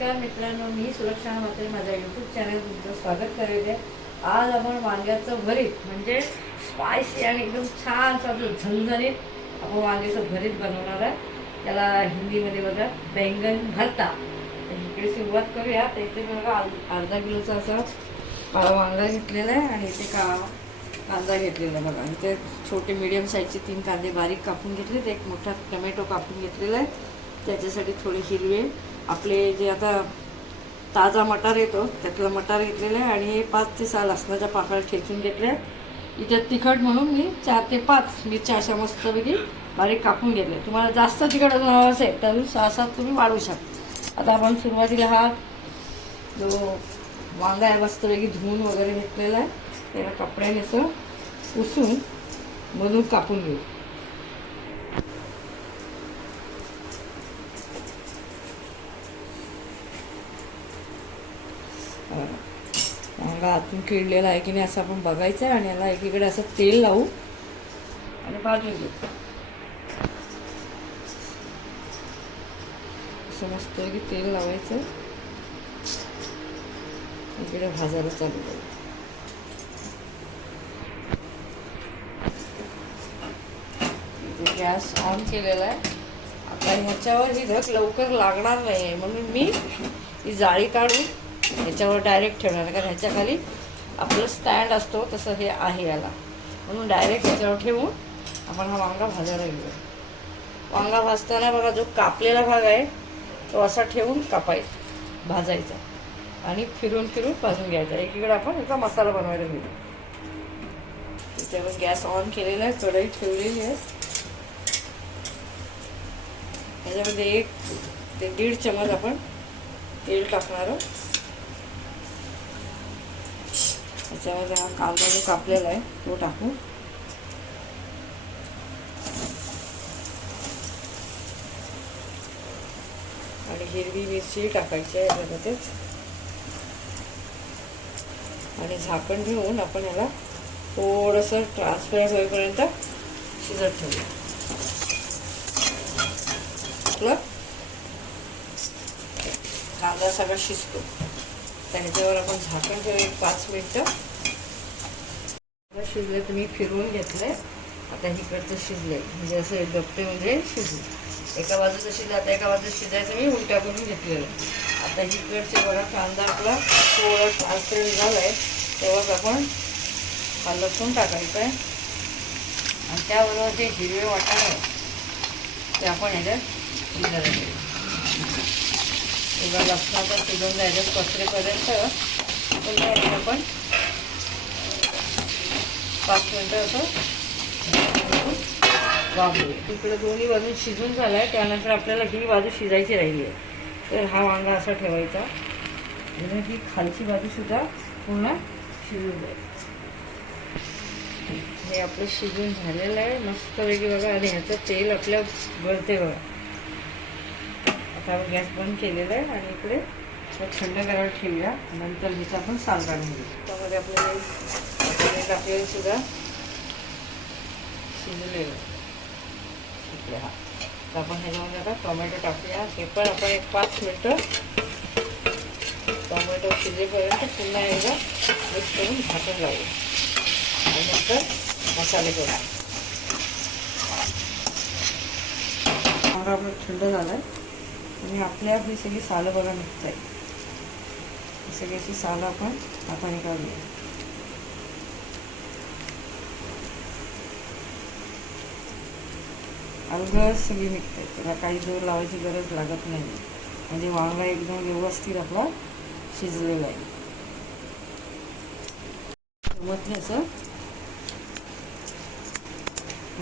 नमस्कार मित्रांनो, मी सुलक्षणा म्हात्रे माझ्या यूट्यूब चॅनल तुमचं स्वागत करते. आज आपण वांग्याचं भरीत म्हणजे स्पायसी आणि एकदम छान असं झणझणीत आपण वांग्याचं भरीत बनवणार आहे. त्याला हिंदीमध्ये बघा बैंगन भरता. तर इकडे सुरुवात करूया. तर इथे बघा अर्धा किलोचा असा वांगा घेतलेला आहे आणि इथे कांदा घेतलेला बघा. इथे छोटे मीडियम साईजचे 3 कांदे बारीक कापून घेतलेत. एक मोठा टोमॅटो कापून घेतलेला आहे. त्याच्यासाठी थोडे हिरवे आपले जे आता ताजा मटार येतो त्यातला मटार घेतलेला आहे आणि हे 5 ते 6 लसणाच्या पाकळ्या ठेचून घेतल्या. इथे तिखट म्हणून मी 4 ते 5 मिरच्या अशा मस्तपैकी बारीक कापून घेतल्या. तुम्हाला जास्त तिखट हवं असेल तर 6-7 तुम्ही वाढवू शकता. आता आपण सुरुवातीला हा जो वांगा आहे मस्तपैकी धुवून वगैरे घेतलेला आहे त्याला कपड्याने असं पुसून मधून कापून घेऊ. वांगा आतून किडलेला आहे की नाही असं आपण बघायचं आहे आणि याला एकीकडे असं तेल लावू आणि भाजून घेऊ. असं मस्त की तेल लावायचं, इकडे भाजायला चालू करू. इथे गॅस ऑन केलेला आहे. आता ह्याच्यावर ही धग लवकर लागणार नाही आहे म्हणून मी ही जाळी काढून ह्याच्यावर डायरेक्ट ठेवणार आहे. कारण ह्याच्या खाली आपलं स्टँड असतो तसं हे आहे याला, म्हणून डायरेक्ट ह्याच्यावर ठेवून आपण हा वांगा भाजायला घेऊया. वांगा भाजताना बघा जो कापलेला भाग आहे तो असा ठेवून कापायचा भाजायचा आणि फिरून फिरून भाजून घ्यायचा. एकीकडे आपण याचा मसाला बनवायला घेऊ. त्याच्यावर गॅस ऑन केलेला आहे, कढई ठेवलेली आहे. ह्याच्यामध्ये 1 ते 1.5 चमच आपण तेल टाकणार आहोत. त्याच्यामध्ये हा कांदा जो कापलेला आहे तो टाकू आणि हिरवी मिरची टाकायची आहे याच्यामध्येच आणि झाकण घेऊन आपण याला थोडंसं ट्रान्सपरंट होईपर्यंत शिजत ठेवूया. आपला कांदा सगळा शिजतो तर ह्याच्यावर आपण झाकण ठेवू 5 मिनिटं. शिजले तुम्ही फिरवून घेतले. आता इकडचं शिजले म्हणजे असं एक गप्पे म्हणजे शिजले. एका बाजूचं शिजलं, आता एका बाजूचं शिजायचं मी उलट्या करून घेतलेलं. आता इकडचे बघा कांदा आपला थोडा ट्रान्सपरंट झाला आहे तेव्हाच आपण हा लसूण टाकायचं आहे आणि त्याबरोबर जे हिरवे वाटाणे आहे ते आपण ह्याच्यात शिजायला घेऊ. एकदा लसणाचा शिजवून द्यायचं कचरेपर्यंत पुन्हा आपण 5 मिनिटं असं वाफवू. इकडे दोन्ही बाजू शिजून झाला आहे. त्यानंतर आपल्याला ही बाजू शिजायची राहिली आहे तर हा वांगा असा ठेवायचा आणि ही खालची बाजूसुद्धा पूर्ण शिजून जाईल. हे आपलं शिजून झालेलं आहे मस्त वेगळी बघा आणि ह्याचं तेल आपल्या गळते बघा. आता आपण गॅस बंद केलेला आहे आणि इकडे थंड करायला ठेवूया. नंतर हिचं आपण साल काढून घेऊ. त्यामध्ये आपल्याला टाकलेलं सुद्धा शिजलेलं इकडे हा. तर आपण ह्याच्यामध्ये आता टोमॅटो टाकूया. हे पण आपण 1 5 मिनिटं टोमॅटो शिजेपर्यंत पुन्हा एकदा मिक्स करून झाकण लावू आणि नंतर मसाले करू. आपलं थंड झालं आहे आणि आपल्या ही सगळी सालं बघा निघत आहे. ही सगळी अशी सालं आपण हाताने काढूया. अलगद सगळी निघते, त्याला काही जोर लावायची गरज लागत नाही. म्हणजे वांगा एकदम व्यवस्थित आपला शिजलेला आहे. जमत नाही असं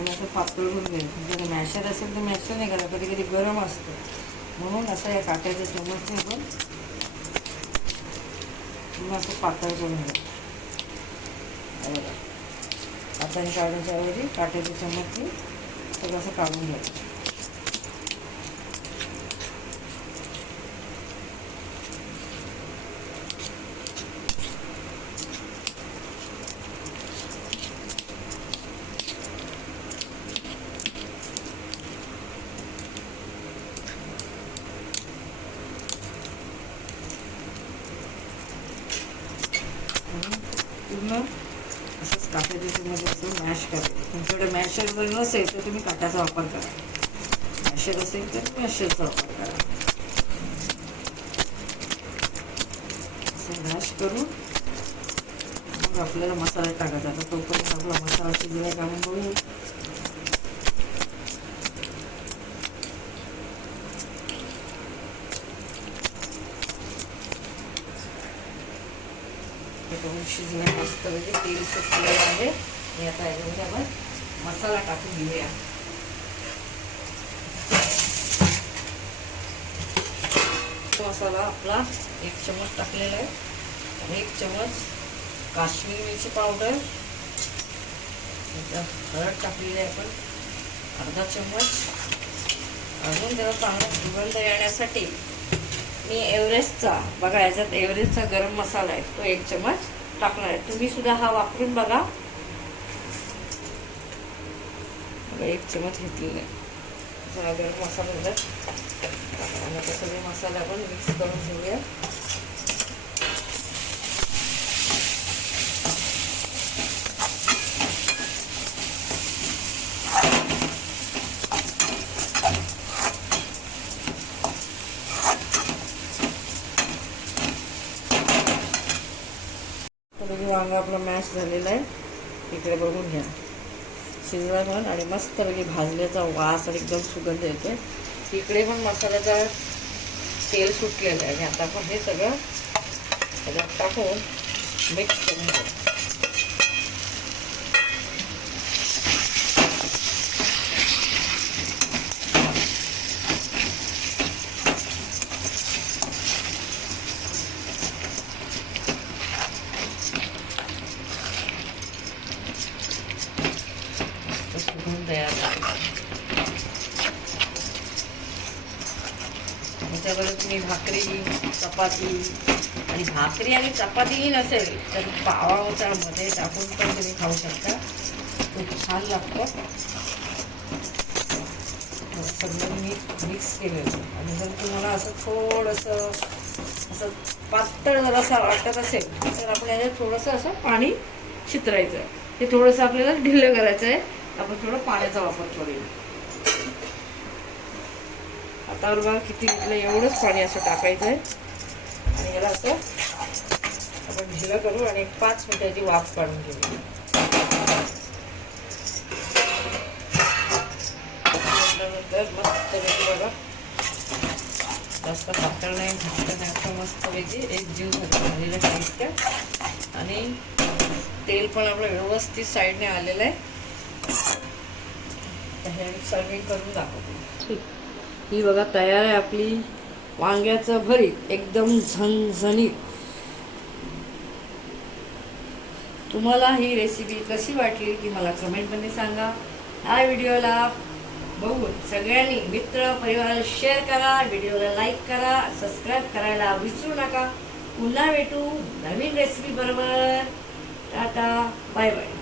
असं पातळ करून घ्यायचं. जर मॅशर असेल तर मॅशर नाही करायला, कधी कधी गरम असतं म्हणून असं या काट्याचं चमच नाही आपण पुन्हा असं पातळ करून घ्यायचं. हाताने काढायच्या ऐवजी काट्याच्या चमचने सगळं असं काढून घ्यायचं. पूर्ण असंच टाकायचं, त्याच्यामध्ये असं मॅश करायचं. तुमच्याकडे मॅशर जर नसेल तर तुम्ही काटाचा वापर करा, मॅशर असेल तर मॅशरचा वापर करा. असं मॅश करून मग आपल्याला मसाला टाकायचा. आता तोपर्यंत आपला मसाला शिजला का मग बघू. शिजला मस्त म्हणजे तेल सुटलेलं आहे. आणि आता याच्यामध्ये आपण मसाला टाकून घेऊया. मसाला आपला 1 चमच टाकलेला आहे आणि 1 चमच काश्मीरी मिरची पावडर, हळद टाकलेली आहे आपण अर्धा चमच. अजून त्याला चांगला सुगंध येण्यासाठी मी एव्हरेस्टचा, बघा याच्यात एव्हरेस्टचा गरम मसाला आहे, तो 1 चमच टाकणार आहे. तुम्ही सुद्धा हा वापरून बघा. 1 चमच घेतलेला आहे गरम मसाला. आणि आता सगळे मसाले आपण मिक्स करून घेऊया. वांगा आपला मॅश झालेला आहे, इकडे बघून घ्या. शिजवा पण आणि मस्तपैकी भाजल्याचा वास आणि एकदम सुगंध येतोय. इकडे पण मसाल्याचा तेल सुटलेलं आहे. आणि आता आपण हे सगळं त्याच्यात टाकून मिक्स करून घेऊ. त्याच्याबरोबर तुम्ही भाकरी, चपाती, आणि भाकरी आणि चपातीही नसेल तर पावाच्या मध्ये टाकून पण तुम्ही खाऊ शकता. खूप छान लागतं. सगळं मी मिक्स केलेलं. आणि जर तुम्हाला असं थोडंसं असं पातळ जर असं वाटत असेल तर आपण याच्यात थोडंसं असं पाणी शितरायचं. ते थोडंसं आपल्याला ढिल्लं करायचं आहे. आपण थोडं पाण्याचा वापर करूया. आता बघा किती घेतलं, एवढंच पाणी असं टाकायचं आहे. आणि याला असं आपण ढिलं करू आणि 5 मिनिटाची वाफ काढून घेऊ. नंतर मस्तपैकी बघा, जास्त पातळ नाही, घट्ट नाही, असं मस्तपैकी एक जीव झालेलं साईडच्या. आणि तेल पण आपलं व्यवस्थित साईडने आलेलं आहे. हे सर्विंग करून दाखवतो. ही बघा तयार आहे आपली वांग्याचं भरीत, एकदम झणझणीत. तुम्हाला ही रेसिपी कशी वाटली ती मला कमेंटमध्ये सांगा. हा व्हिडिओला बघून सगळ्यांनी मित्र परिवाराला शेअर करा, व्हिडिओला लाईक करा, सबस्क्राईब करायला विसरू नका. पुन्हा भेटू नवीन रेसिपी बरोबर. Tata, bye bye.